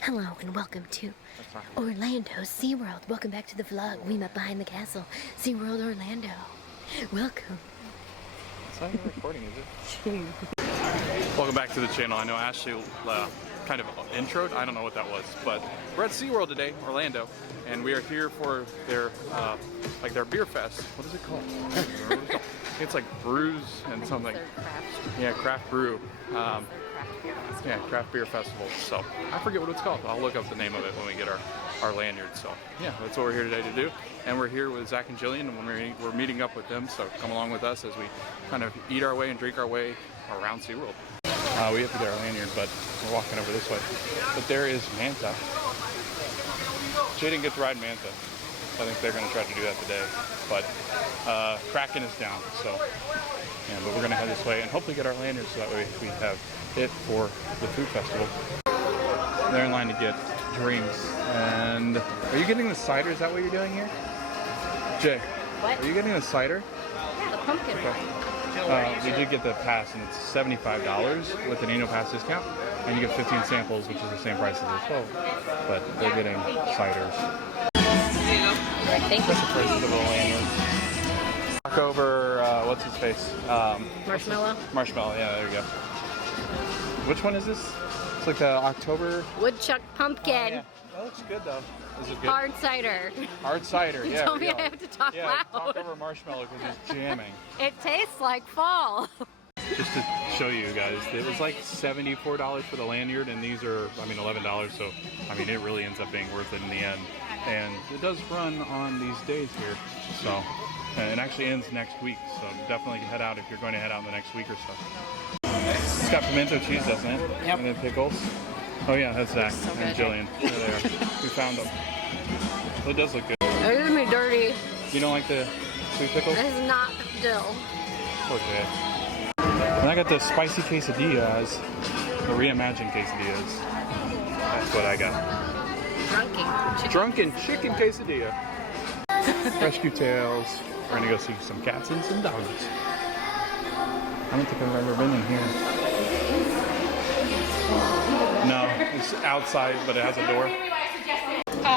Hello and welcome to Orlando SeaWorld. Welcome back to the vlog. We met behind the castle. SeaWorld Orlando. Welcome. It's not even recording, is it? Welcome back to the channel. I know Ashley kind of introed. I don't know what that was, but we're at SeaWorld today, Orlando, and we are here for their like their beer fest. What is it called? It's like brews and something. Yeah, craft brew. Yeah, craft beer festival. So I forget what it's called. I'll look up the name of it when we get our lanyard. So yeah, that's what we're here today to do. And we're here with Zach and Jillian, and we're meeting up with them. So come along with us as we kind of eat our way and drink our way around SeaWorld. We have to get our lanyard, but we're walking over this way. But there is Manta. Jay didn't get to ride Manta. I think they're going to try to do that today. But Kraken is down, so yeah. But we're going to head this way and hopefully get our lanyard so that way we have it for the food festival. They're in line to get drinks. And are you getting the cider? Is that what you're doing here? Jay, what? Are you getting the cider? Yeah, the pumpkin one. We did get the pass, and it's $75 with an annual pass discount, and you get 15 samples, which is the same price as the 12. But they're getting ciders. Thank you. That's the prices of the lanyards. Talk over what's his face? Marshmallow. Marshmallow. Yeah, there you go. Which one is this? It's like the October Woodchuck pumpkin. Yeah. That looks good though. Is it good? Hard cider. Hard cider. You Yeah. told me I have to talk loud. Talk over marshmallow because it's jamming. It tastes like fall. Just to show you guys, it was like $74 for the lanyard, and these are, I mean, $11. So, I mean, it really ends up being worth it in the end. And it does run on these days here. So, and it actually ends next week. So definitely head out if you're going to head out in the next week or so. It's got pimento cheese, doesn't it? Yep. And then pickles. Oh yeah, that's Zach and Jillian. There they are. We found them. Well, it does look good. It is me dirty. You don't like the sweet pickles? This is not dill. Okay. And I got the spicy quesadillas, the reimagined quesadillas. That's what I got. Drunken chicken quesadilla. Rescue Tales. We're gonna go see some cats and some dogs. I don't think I've ever been in here. No, it's outside, but it has a door.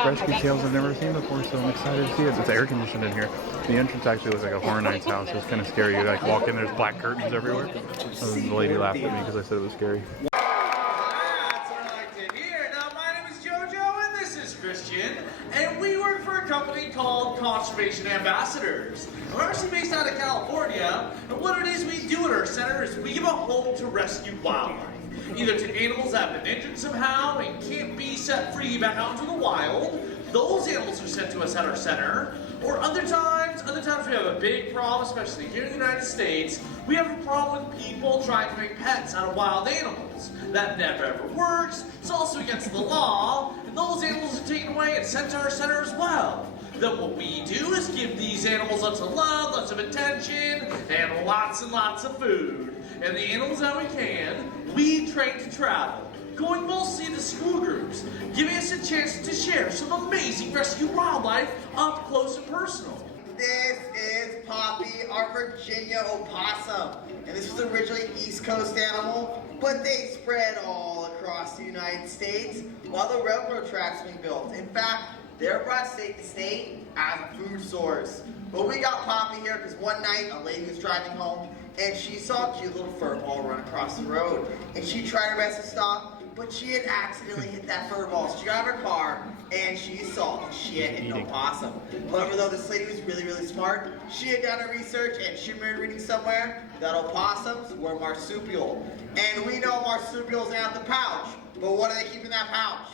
Rescue Tales I've never seen before, so I'm excited to see it. It's air conditioned in here. The entrance actually looks like a Horror Nights house. It's kind of scary. You like walk in, there's black curtains everywhere. The lady laughed at me because I said it was scary. That's what I like to hear. Now, my name is JoJo, and this is Christian, and we work for a company called Conservation Ambassadors. We're actually based out of California, and what it is we do at our center is we give a home to rescue wildlife. Either to animals that have been injured somehow and can't be set free back out into the wild. Those animals are sent to us at our center. Or other times we have a big problem, especially here in the United States. We have a problem with people trying to make pets out of wild animals. That never ever works. It's also against the law. And those animals are taken away and sent to our center as well. Then what we do is give these animals lots of love, lots of attention, and lots of food. And the animals that we can, we train to travel, going mostly to school groups, giving us a chance to share some amazing rescue wildlife up close and personal. This is Poppy, our Virginia opossum. And this was originally an East Coast animal, but they spread all across the United States while the railroad tracks being built. In fact, they're brought state to state as a food source. But we got Poppy here because one night a lady was driving home and she saw a cute little fur ball run across the road. And she tried her best to stop, but she had accidentally hit that fur ball. So she got out of her car and she saw that she had hit an opossum. However, though, this lady was really smart. She had done her research and she remembered reading somewhere that opossums were marsupial. And we know marsupials are out the pouch. But what do they keep in that pouch?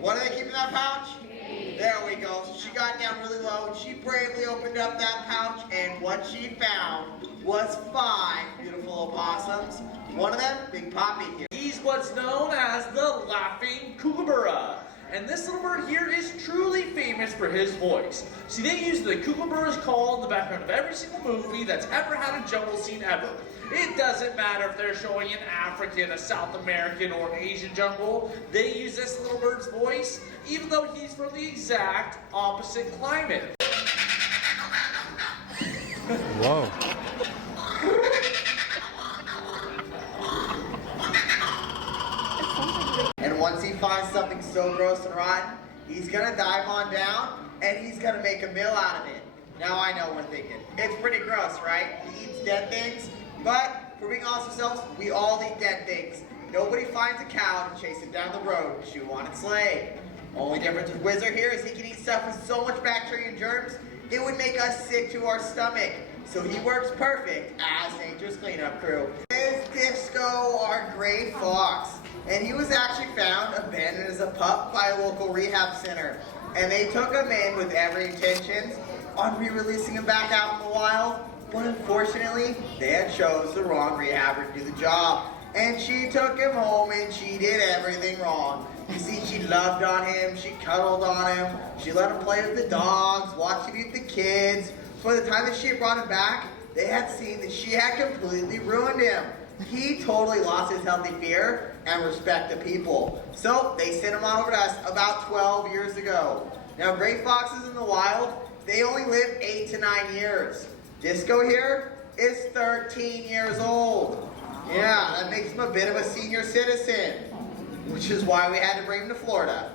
What do they keep in that pouch? There we go. So she got down really low and she bravely opened up that pouch, and what she found was 5 beautiful opossums. One of them, Big Poppy here. He's what's known as the laughing kookaburra. And this little bird here is truly famous for his voice. See, they use the kookaburra's call in the background of every single movie that's ever had a jungle scene ever. It doesn't matter if they're showing an African, a South American, or an Asian jungle. They use this little bird's voice, even though he's from the exact opposite climate. Whoa. And once he finds something so gross and rotten, he's gonna dive on down and he's gonna make a meal out of it. Now I know we're thinking, it's pretty gross, right? He eats dead things, but for being honest with ourselves, we all eat dead things. Nobody finds a cow to chase it down the road and chew on its leg. Only difference with Wizard here is he can eat stuff with so much bacteria and germs, it would make us sick to our stomach. So he works perfect as nature's cleanup crew. This is Disco, our gray fox. And he was actually found abandoned as a pup by a local rehab center. And they took him in with every intentions on re-releasing him back out in the wild. But unfortunately, they had chose the wrong rehabber to do the job. And she took him home and she did everything wrong. You see, she loved on him, she cuddled on him, she let him play with the dogs, watched him eat the kids. By the time that she brought him back, they had seen that she had completely ruined him. He totally lost his healthy fear and respect to people. So they sent him on over to us about 12 years ago. Now, gray foxes in the wild, they only live 8 to 9 years. Disco here is 13 years old. Yeah, that makes him a bit of a senior citizen, which is why we had to bring him to Florida.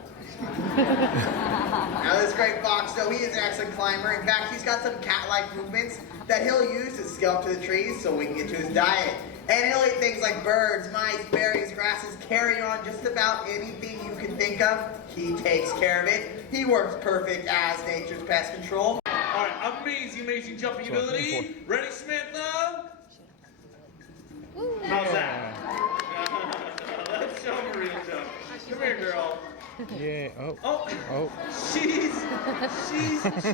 Now this great fox, though, he is an excellent climber. In fact, he's got some cat-like movements that he'll use to scale up to the trees so we can get to his diet. And he'll eat things like birds, mice, berries, grasses, carry on, just about anything you can think of. He takes care of it. He works perfect as nature's pest control. All right, amazing jumping ability. Ready, Samantha? How's that? Let's show him a real jump. Come here, girl. Yeah. Oh. She's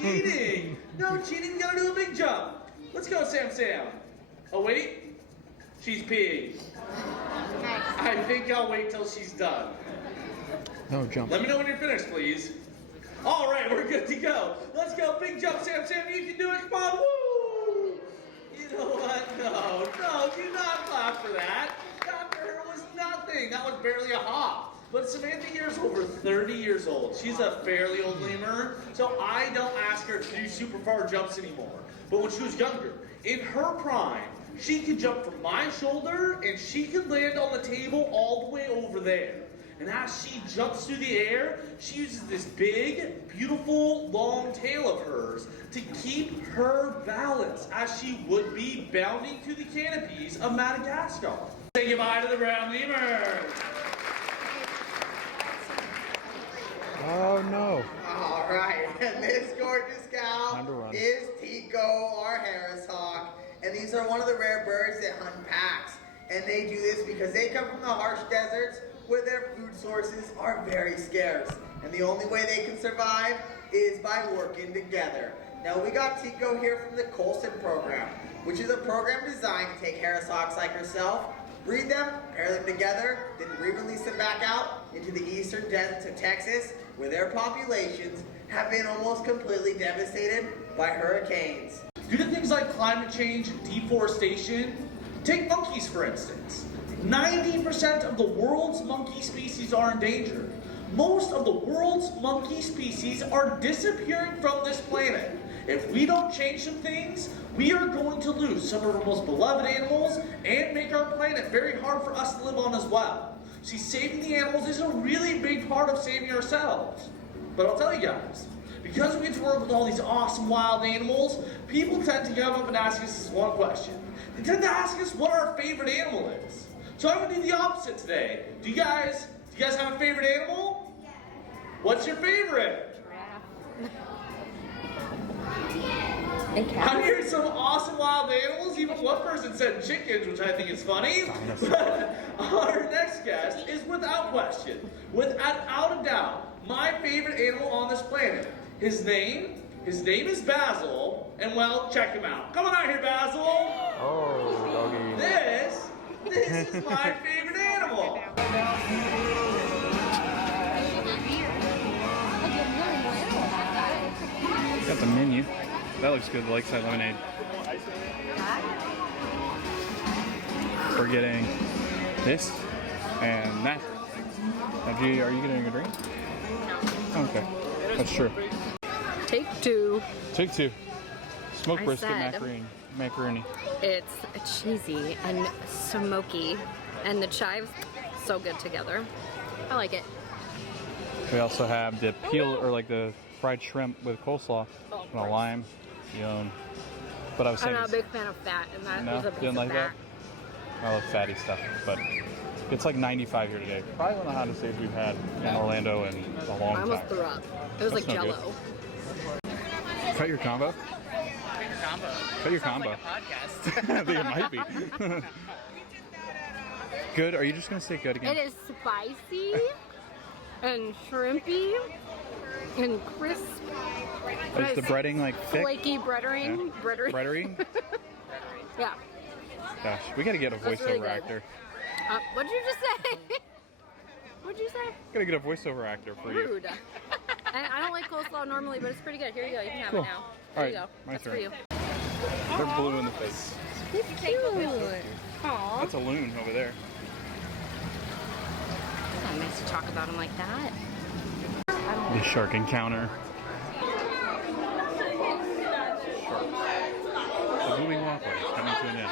cheating. No cheating. You gotta do a big jump. Let's go, Sam. Oh wait, she's peeing. I think I'll wait till she's done. No, jump. Let me know when you're finished, please. All right, we're good to go. Let's go, big jump, Sam. You can do it. Come on, woo! You know what? No, do not clap for that. That for her was nothing. That was barely a hop. But Samantha here is over 30 years old. She's a fairly old lemur, so I don't ask her to do super far jumps anymore. But when she was younger, in her prime, she could jump from my shoulder and she could land on the table all the way over there. And as she jumps through the air, she uses this big, beautiful, long tail of hers to keep her balance as she would be bounding through the canopies of Madagascar. Say goodbye to the brown lemurs. Oh no. All right, and this gorgeous cow is Tico, our Harris hawk. And these are one of the rare birds that hunt packs. And they do this because they come from the harsh deserts where their food sources are very scarce. And the only way they can survive is by working together. Now we got Tico here from the Colson program, which is a program designed to take Harris hawks like herself, breed them, pair them together, then re-release them back out into the eastern deserts of Texas, where their populations have been almost completely devastated by hurricanes. Due to things like climate change and deforestation, take monkeys for instance. 90% of the world's monkey species are endangered. Most of the world's monkey species are disappearing from this planet. If we don't change some things, we are going to lose some of our most beloved animals and make our planet very hard for us to live on as well. See, saving the animals is a really big part of saving ourselves. But I'll tell you guys, because we get to work with all these awesome wild animals, people tend to come up and ask us this one question. They tend to ask us what our favorite animal is. So I'm gonna do the opposite today. Do you guys have a favorite animal? Yeah. What's your favorite? Giraffe. I'm hearing some awesome wild animals. Even one person said chickens, which I think is funny. But our next guest is without question, without a doubt, my favorite animal on this planet. His name is Basil, and well, check him out. Come on out here, Basil. Oh, doggy. This is my favorite animal. Got the menu. That looks good, the Lakeside Lemonade. We're getting this and that. Now, G, are you getting a drink? No. Okay, that's true. Take two. Take two. Smoked I brisket said- macaroni. It's cheesy and smoky, and the chives so good together. I like it. We also have the peel, or like the fried shrimp with coleslaw and a lime. Yum. But I was I'm saying, not a big fan of fat, and that no, was a piece didn't of like fat. that. I love fatty stuff, but it's like 95 here today. Probably one of the hottest days we've had in Orlando in a long I time. almost threw up. It was like That's no good. Jello. Cut your combo. Cut your combo. Like a podcast. I think it might be. Good. Are you just gonna say good again? It is spicy and shrimpy and crisp. Is the breading like thick? Flaky breading. Yeah. Breading? Yeah. Gosh, we gotta get a That's voiceover really good. actor. What'd you just say? What'd you say? Gotta get a voiceover actor for you. Rude. I don't like coleslaw normally, but it's pretty good. Here you go. You can have Cool. it now. All There right, you go. my That's turn. for you. They're blue in the face. It's cute. Aw. That's a loon over there. It's not nice to talk about him like that. The shark encounter. Sharks. The moving walkway is coming to an end.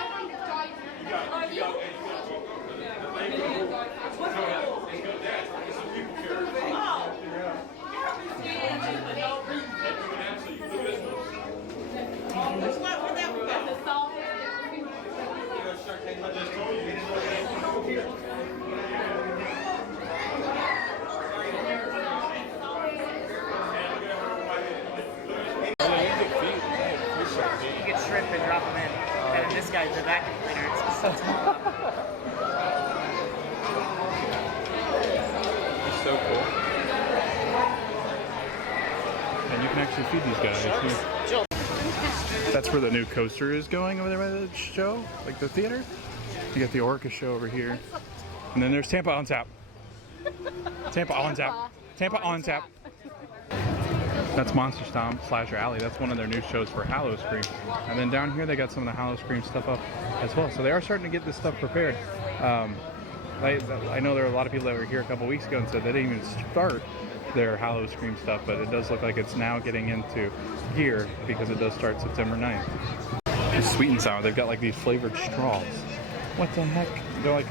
You get shrimp and drop them in. And then this guy's the vacuum cleaner. It's so small. It's so cool. And you can actually feed these guys. Jill. That's where the new coaster is going over there by the show, like the theater. You got the Orca show over here. And then there's Tampa on tap. Tampa on tap. Tampa on tap. That's Monster Stomp Slasher Alley. That's one of their new shows for Howl-O-Scream. And then down here they got some of the Howl-O-Scream stuff up as well. So they are starting to get this stuff prepared. I know there are a lot of people that were here a couple weeks ago and said they didn't even start their Howl-O-Scream stuff, but it does look like it's now getting into gear because it does start September 9th. It's sweet and sour. They've got like these flavored straws. What the heck? They're like,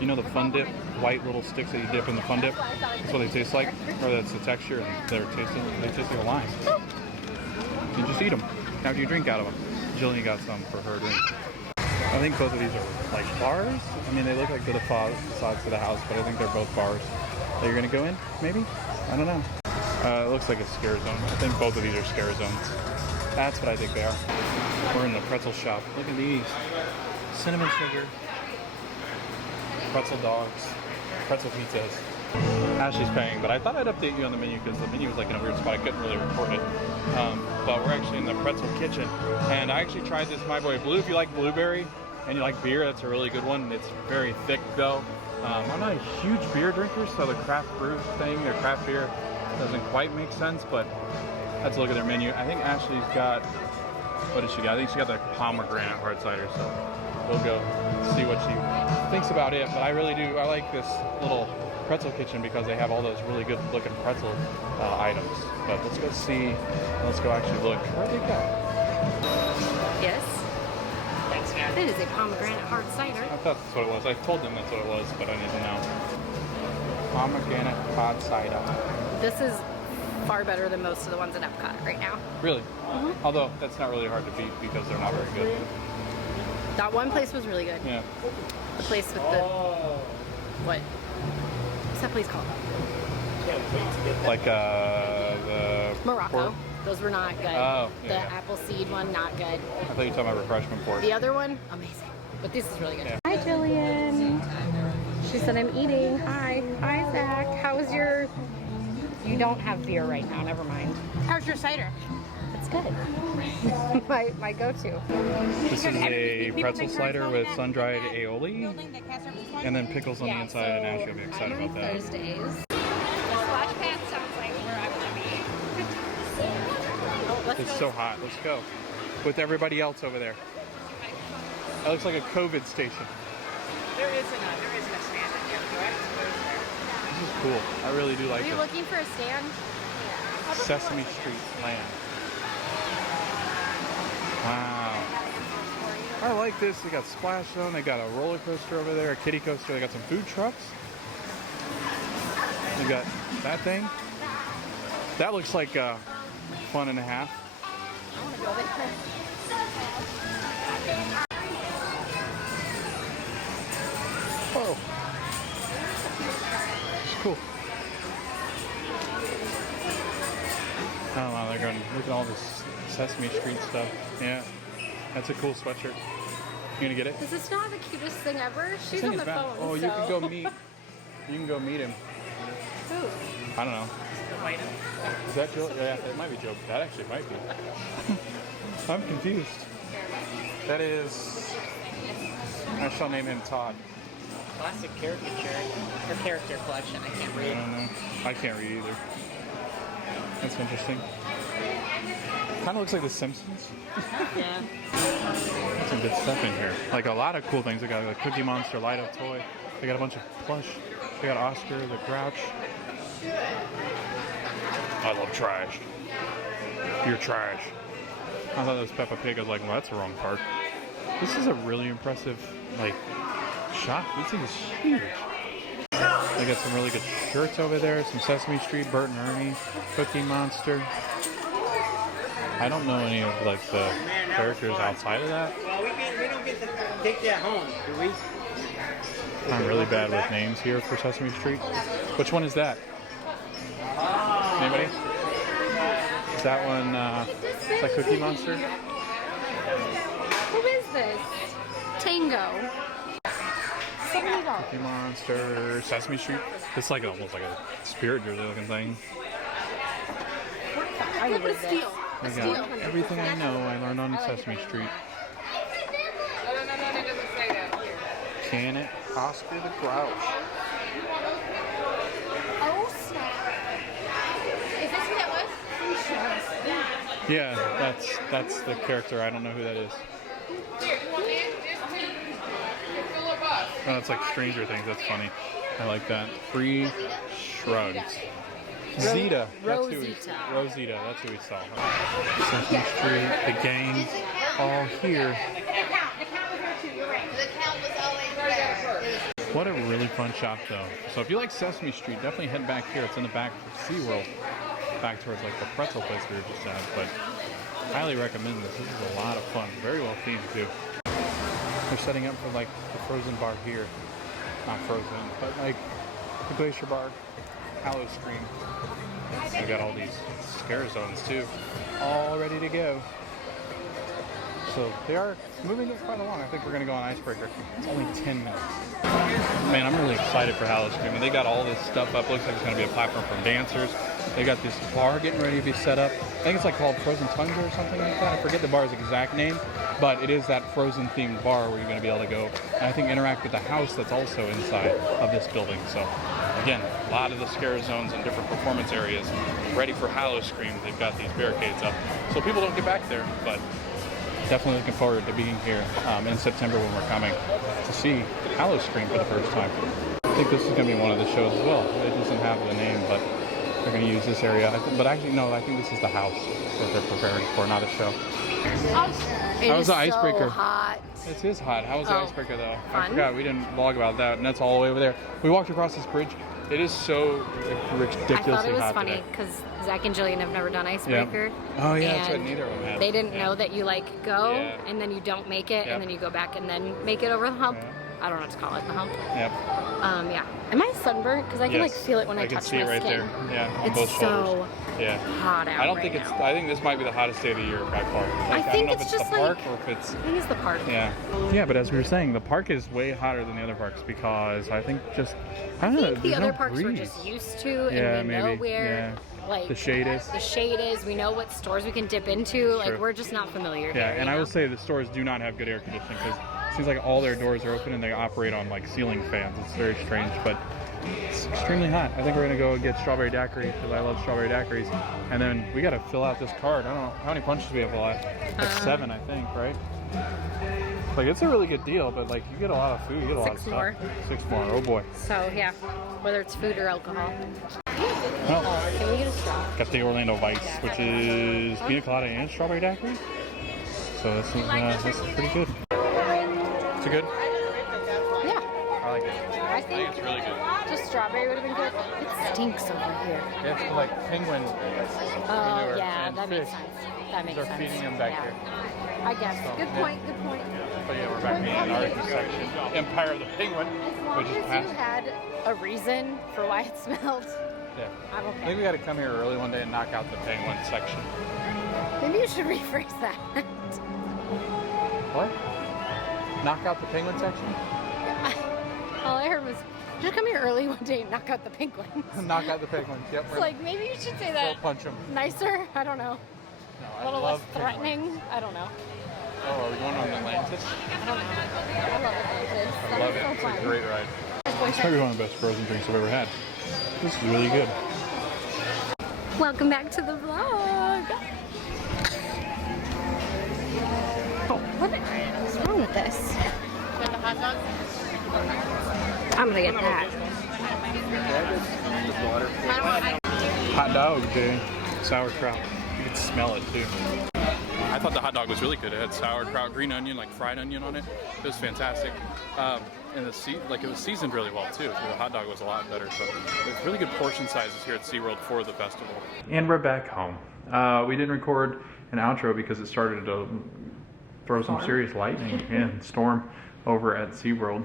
you know the Fun Dip? White little sticks that you dip in the Fun Dip? That's what they taste like. Or that's the texture, and they taste like a lime. You just eat them after you drink out of them. Jillian got some for her drink. I think both of these are like bars. I mean, they look like the facades to the house, but I think they're both bars. That you're gonna go in, maybe? I don't know. It looks like a scare zone. I think both of these are scare zones. That's what I think they are. We're in the pretzel shop. Look at these. Cinnamon sugar. Pretzel dogs. Pretzel pizzas. Ashley's paying, but I thought I'd update you on the menu because the menu was like in a weird spot. I couldn't really record it. But we're actually in the pretzel kitchen. And I actually tried this My Boy Blue. If you like blueberry and you like beer, that's a really good one. It's very thick though. I'm not a huge beer drinker, so the craft brew thing, their craft beer, doesn't quite make sense, but let's look at their menu. I think Ashley's got, what does she got? I think she got the pomegranate hard cider, so we'll go see what she thinks about it. But I really do, I like this little pretzel kitchen because they have all those really good looking pretzel items. But let's go see, let's go actually look. Where'd they go? Yes. Thanks, man. It is a pomegranate hard cider. I thought that's what it was. I told them that's what it was, but I didn't know. Pomegranate hard cider. This is far better than most of the ones at Epcot right now. Really? Although that's not really hard to beat because they're not very good. That one place was really good. Yeah. The place with the what? What's that place called? Like the Morocco. pork? Those were not good. Oh, the yeah. apple seed one, not good. I thought you were talking about refreshment pork. The other one, amazing. But this is really good. Yeah. Hi, Jillian. She said I'm eating. Hi. Hi, Zach. How was your... You don't have beer right now. Never mind. How's your cider? It's good. my go-to. This is a pretzel slider with sun-dried aioli and then pickles on the inside, and Ashley will be excited about that. Thursdays. The splash pad sounds like where I'm gonna be. It's so hot. Let's go. With everybody else over there. That looks like a COVID station. There isn't a stand in here, correct? This is cool. I really do like Are you it. looking for a stand? Sesame Street Land. Wow. I like this. They got Splash Zone. They got a roller coaster over there, a kiddie coaster. They got some food trucks. You got that thing. That looks like fun and a half. I want to go there. Whoa. It's cool. Oh wow, they're going, look at all this Sesame Street stuff. Yeah, that's a cool sweatshirt. You gonna get it? Does this not have the cutest thing ever? This She's thing on is the bad. phone. Oh, you can go meet. You can go meet him. Who? I don't know. Is that Joe? Yeah, it might be Joe. That actually might be. I'm confused. That is. I shall name him Todd. Classic caricature or character collection. I can't I read. don't know. I can't read either. That's interesting. Kind of looks like The Simpsons. Yeah. Some good stuff in here. Like a lot of cool things. They got a Cookie Monster Light-Up toy. They got a bunch of plush. They got Oscar the Grouch. I love trash. You're trash. I thought it was Peppa Pig. I was like, well, that's the wrong part. This is a really impressive, like, shop. This thing is huge. They got some really good shirts over there. Some Sesame Street, Bert and Ernie, Cookie Monster. I don't know any of, like, the characters outside of that. Well, we don't get to take that home, do we? I'm really bad with names here for Sesame Street. Which one is that? Anybody? Is that one, is that Cookie Monster? Who is this? Tango. $70. Cookie Monster, Sesame Street. It's like almost like a spirit jersey looking thing. I would have steal. I got everything I know I learned on Sesame Street. Can it? Oscar the Grouch. Oh snap! Is this who that was? Yeah, that's the character. I don't know who that is. Oh, it's like Stranger Things. That's funny. I like that. Free Shrugs. Zeta. That's who we saw. Rosita. That's who we saw. Sesame Street, the gang, all here. What a really fun shop, though. So if you like Sesame Street, definitely head back here. It's in the back of SeaWorld, back towards like the pretzel place we were just at. But highly recommend this. This is a lot of fun. Very well themed too. They're setting up for like the frozen bar here. Not frozen, but like the glacier bar, Howl-O-Scream. We got all these scare zones too, all ready to go. So they are moving it quite along. I think we're gonna go on Icebreaker. It's only 10 minutes. Man, I'm really excited for Howl-O-Scream. And they got all this stuff up. Looks like it's gonna be a platform for dancers. They got this bar getting ready to be set up. I think it's like called Frozen Tundra or something like that. I forget the bar's exact name, but it is that Frozen themed bar where you're gonna be able to go and I think interact with the house that's also inside of this building. So again, a lot of the scare zones and different performance areas ready for Howl-O-Scream. They've got these barricades up so people don't get back there, but definitely looking forward to being here in September when we're coming to see Howl-O-Scream for the first time. I think this is going to be one of the shows as well. It doesn't have the name, but they're going to use this area. But actually, no, I think this is the house that they're preparing for, not a show. How was the icebreaker? So hot. It is hot. How was the icebreaker, though? Fun. I forgot. We didn't vlog about that, and that's all the way over there. We walked across this bridge. It is so ridiculously hot. I thought it was hot funny today. because Zach and Jillian have never done Icebreaker. Yeah. Oh, yeah, that's right. and Neither of them have. They didn't know that you like go Yeah. and then you don't make it Yep. and then you go back and then make it over the hump. Yeah. I don't know what to call it, the hump. Yep. Yeah. Am I sunburned? Because I can like Yes. feel it when I can touch see my it right skin. there. Yeah, on It's both shoulders. so Yeah. hot out I don't right think it's. now. I think this might be the hottest day of the year by far. Like, I don't think know if it's it's just the park like- or if it's. I think it's the park. Yeah. Yeah, but as we were saying, the park is way hotter than the other parks because I think just. I don't know. The there's other no parks we're breeze. just used to, and Yeah, we know maybe. where like The shade is. The shade is. We know what stores we can dip into. Like True. we're just not familiar. Yeah, here, and you I will know? say the stores do not have good air conditioning because it seems like all their doors are open and they operate on like ceiling fans. It's very strange, but it's extremely hot. I think we're gonna go get strawberry daiquiris because I love strawberry daiquiris, and then we gotta fill out this card. I don't know how many punches we have left. Like 7, I think, right? Like it's a really good deal, but like you get a lot of food, you get a lot of 6 stuff. more. 6 more. Oh boy. So yeah, whether it's food or alcohol. Well, Can we get a straw? got the Orlando Vice, which is pina colada and strawberry daiquiri. So this is pretty good. Is it good? Yeah. I like it. I think it's really good. just strawberry would have been good. It stinks over here. It's like penguin Oh, manure yeah, and that fish. makes sense. That makes They're sense. feeding them back Yeah. here. I guess. So, Good yeah. point, good point. But yeah, we're back in the Antarctica section. Empire of the Penguin, As long which as is you past. had a reason for why it smelled, Yeah. I'm I think okay. we got to come here early one day and knock out the penguin section. Maybe you should rephrase that. What? Knock out the penguin section? All I heard was, just come here early one day and knock out the penguins. Knock out the penguins. Yep. It's like, maybe you should say Throat that punch them. nicer. I don't know. No, A I little less love penguins. threatening. I don't know. Oh, are we going on Atlantis? I don't know. I love it. I love it. It's a great ride. It's probably one of the best frozen drinks I've ever had. This is really good. Welcome back to the vlog. Oh, what's wrong with this? I'm gonna get that. Hot dog day. Sauerkraut. You can smell it too. I thought the hot dog was really good. It had sauerkraut, green onion, like fried onion on it. It was fantastic. And it was seasoned really well too. So the hot dog was a lot better. So there's really good portion sizes here at SeaWorld for the festival. And we're back home. We didn't record an outro because it started to throw some serious lightning and storm over at SeaWorld.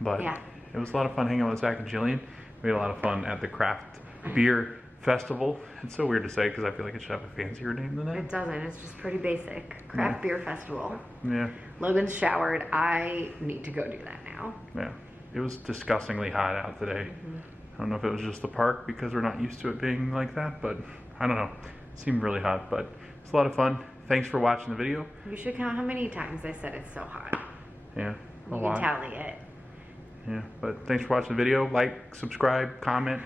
But Yeah. it was a lot of fun hanging out with Zach and Jillian. We had a lot of fun at the craft beer festival. It's so weird to say because I feel like it should have a fancier name than that. It doesn't. It's just pretty basic. Craft Beer Festival. Yeah, Logan's showered. I need to go do that now. yeah. It was disgustingly hot out today. I don't know if it was just the park because we're not used to it being like that, but I don't know. It seemed really hot, but it's a lot of fun. Thanks for watching the video. You should count how many times I said it's so hot. Yeah, a You lot. can tally it. Yeah, but thanks for watching the video. Like, subscribe, comment.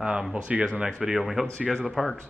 We'll see you guys in the next video, and we hope to see you guys at the parks.